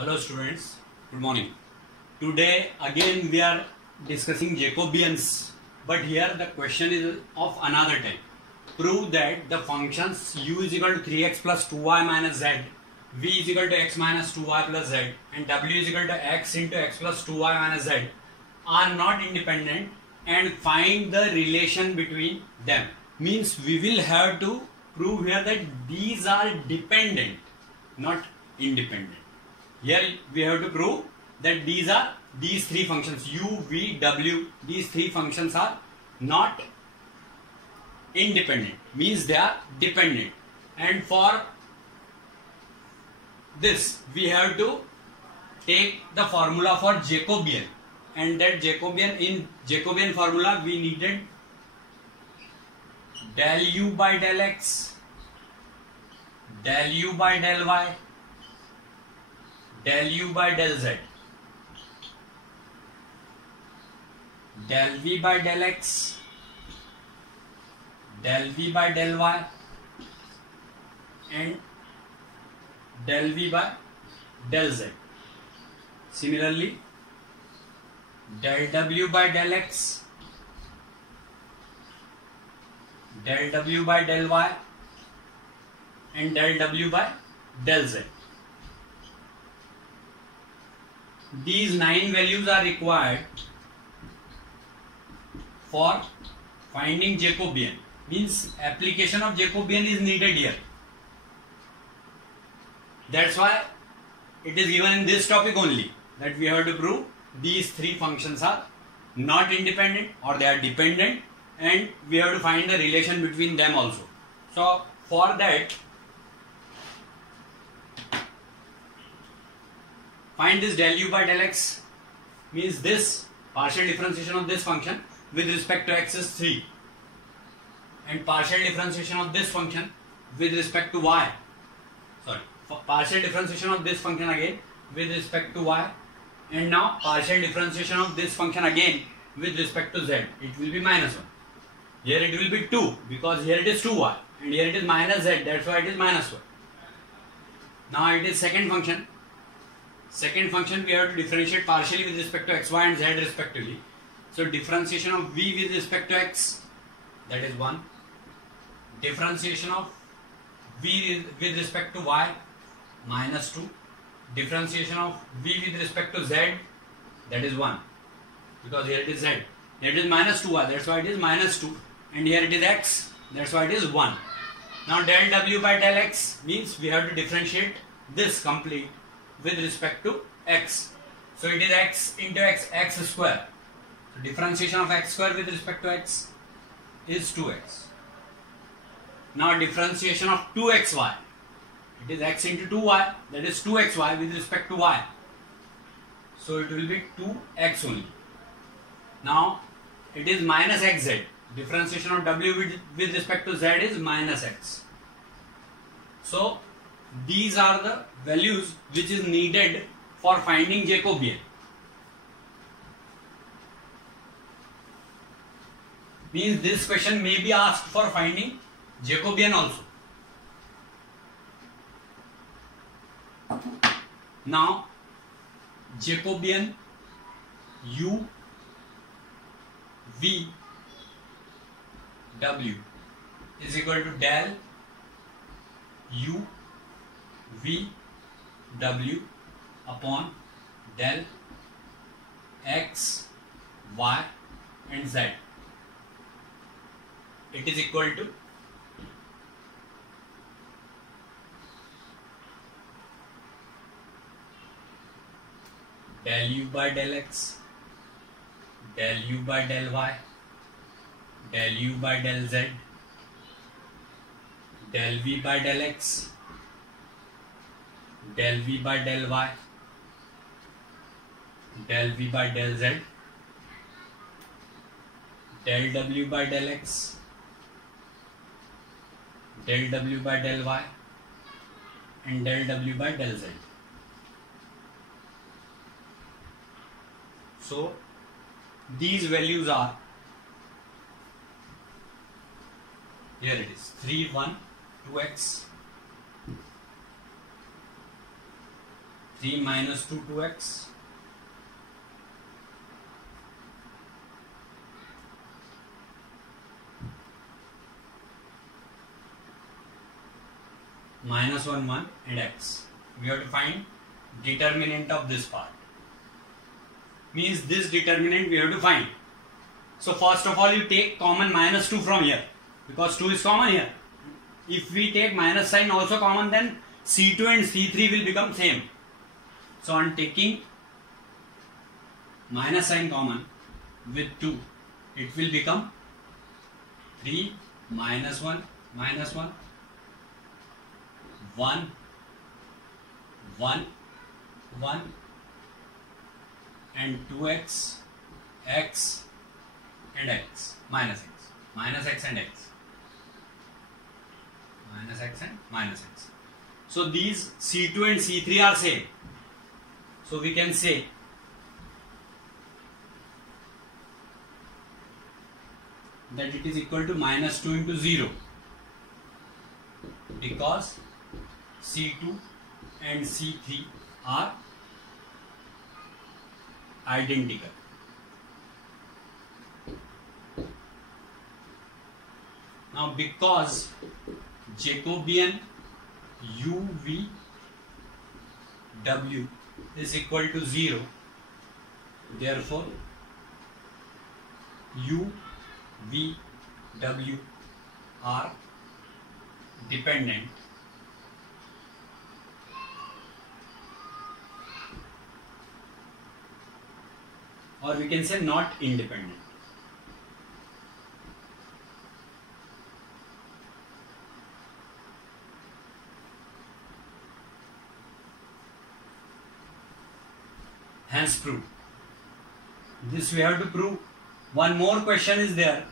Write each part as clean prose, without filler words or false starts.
Hello students, good morning. Today again we are discussing Jacobians, but here the question is of another type. Prove that the functions u is equal to 3x plus 2y minus z, v is equal to x minus 2y plus z, and w is equal to x into x plus 2y minus z are not independent, and find the relation between them. Means we will have to prove here that these are dependent, not independent. Here we have to prove that these three functions u, v, w, these three functions are not independent, means they are dependent. And for this we have to take the formula for Jacobian, and that in Jacobian formula we needed del u by del x, del u by del y, del u by del z, del v by del x, del v by del y, and del v by del z. Similarly, del w by del x, del w by del y, and del w by del z. These 9 values are required for finding Jacobian. Means application of Jacobian is needed here. That's why it is given in this topic only, that we have to prove these three functions are not independent or they are dependent, and we have to find the relation between them also. So for that, find this del u by del x, means this partial differentiation of this function with respect to x is 3, and partial differentiation of this function with respect to y, partial differentiation of this function again with respect to y, and now partial differentiation of this function again with respect to z. It will be minus 1. Here it will be 2 because here it is 2y, and here it is minus z, that's why it is minus 1. Now it is second function. Second function we have to differentiate partially with respect to x, y and z respectively. So differentiation of v with respect to x, that is 1. Differentiation of v with respect to y, minus 2. Differentiation of v with respect to z, that is 1. Because here it is z. Here it is minus 2y, that's why it is minus 2. And here it is x, that's why it is 1. Now del w by del x means we have to differentiate this complete with respect to x. So it is x into x square. So differentiation of x square with respect to x is 2x. Now differentiation of 2xy, it is x into 2y, that is 2xy with respect to y. So it will be 2x only. Now it is minus xz. Differentiation of w with respect to z is minus x. So these are the values which is needed for finding Jacobian. Means this question may be asked for finding Jacobian also. Now Jacobian u, v, w is equal to del u, v, w upon del x, y and z. It is equal to del u by del x, del u by del y, del u by del z, del v by del x, del v by del y, del v by del z, del w by del x, del w by del y and del w by del z. So these values are, here it is 3, 1, 2x, 3 minus 2 2x minus 1 1 and x. We have to find determinant of this part. Means this determinant we have to find. So first of all you take common minus 2 from here because 2 is common here. If we take minus sign also common, then C2 and C3 will become same. So on taking minus sign common with 2, it will become 3 minus 1 minus 1 1 1 1 and 2x x and x minus x and x minus x and minus x. So these C2 and C3 are same. So we can say that it is equal to minus 2 into 0 because C2 and C3 are identical. Now because Jacobian UVW is equal to 0, therefore UVW are dependent or we can say not independent. Hence prove. This we have to prove. One more question is there.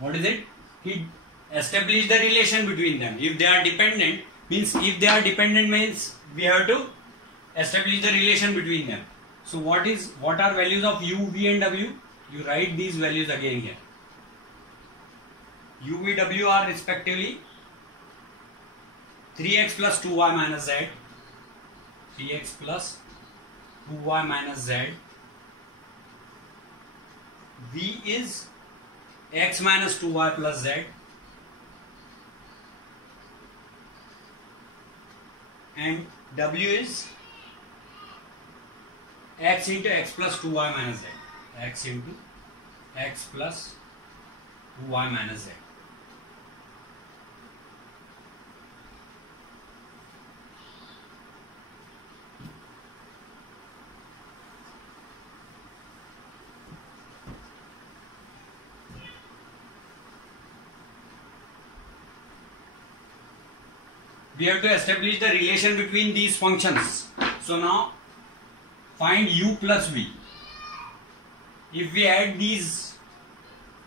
What is it? He established the relation between them. If they are dependent, means we have to establish the relation between them. So what are values of u, v and w? You write these values again here. U, v, w are respectively 3x plus 2y minus z, 3x plus 2y minus z. V is x minus 2y plus z, and w is x into x plus 2y minus z, x into x plus 2y minus z. We have to establish the relation between these functions. So now find u plus v. If we add these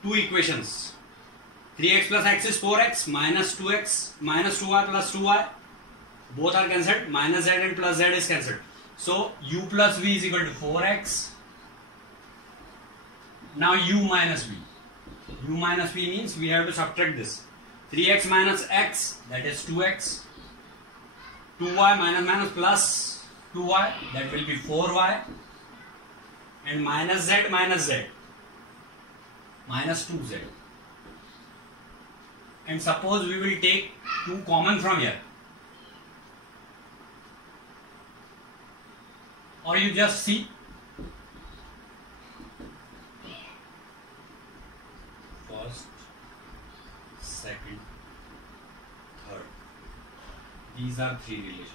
two equations, 3x plus x is 4x, minus 2x minus 2y plus 2y, both are cancelled, minus z and plus z is cancelled. So u plus v is equal to 4x. Now u minus v. U minus v means we have to subtract this. 3x minus x, that is 2x. 2y minus plus 2y, that will be 4y, and minus z minus 2z. And suppose we will take 2 common from here, or you just see first, second, third. These are 3 relations.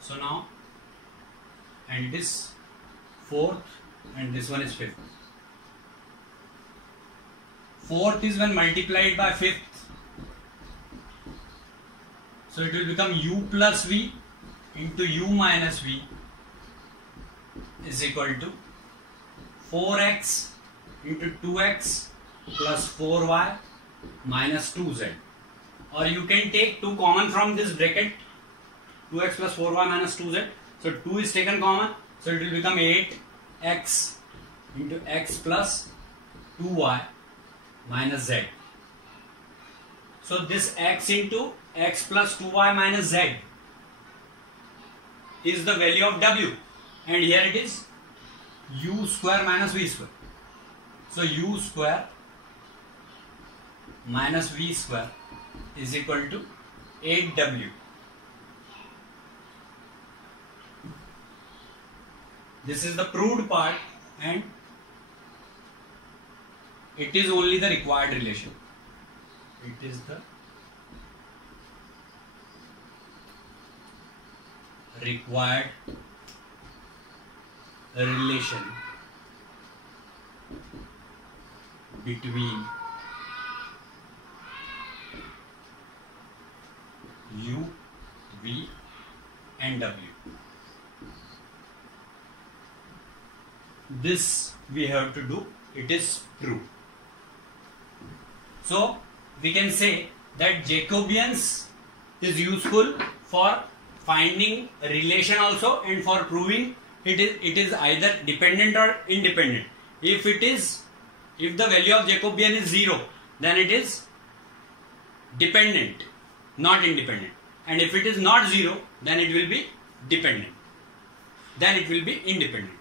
So now, and this 4th and this one is 5th. 4th is when multiplied by 5th. So it will become u plus v into u minus v is equal to 4x into 2x plus 4y minus 2z. Or you can take 2 common from this bracket, 2x plus 4y minus 2z. So 2 is taken common, so it will become 8x into x plus 2y minus z. So this x into x plus 2y minus z is the value of W, and here it is U square minus V square. So U square minus V square is equal to 8W. This is the proved part, and it is only the required relation. It is the required relation between U, V and W. This we have to do. It is proved. So we can say that Jacobians is useful for finding a relation also, and for proving it is either dependent or independent. If the value of Jacobian is 0, then it is dependent, not independent. And if it is not 0, then it will be dependent. Then it will be independent.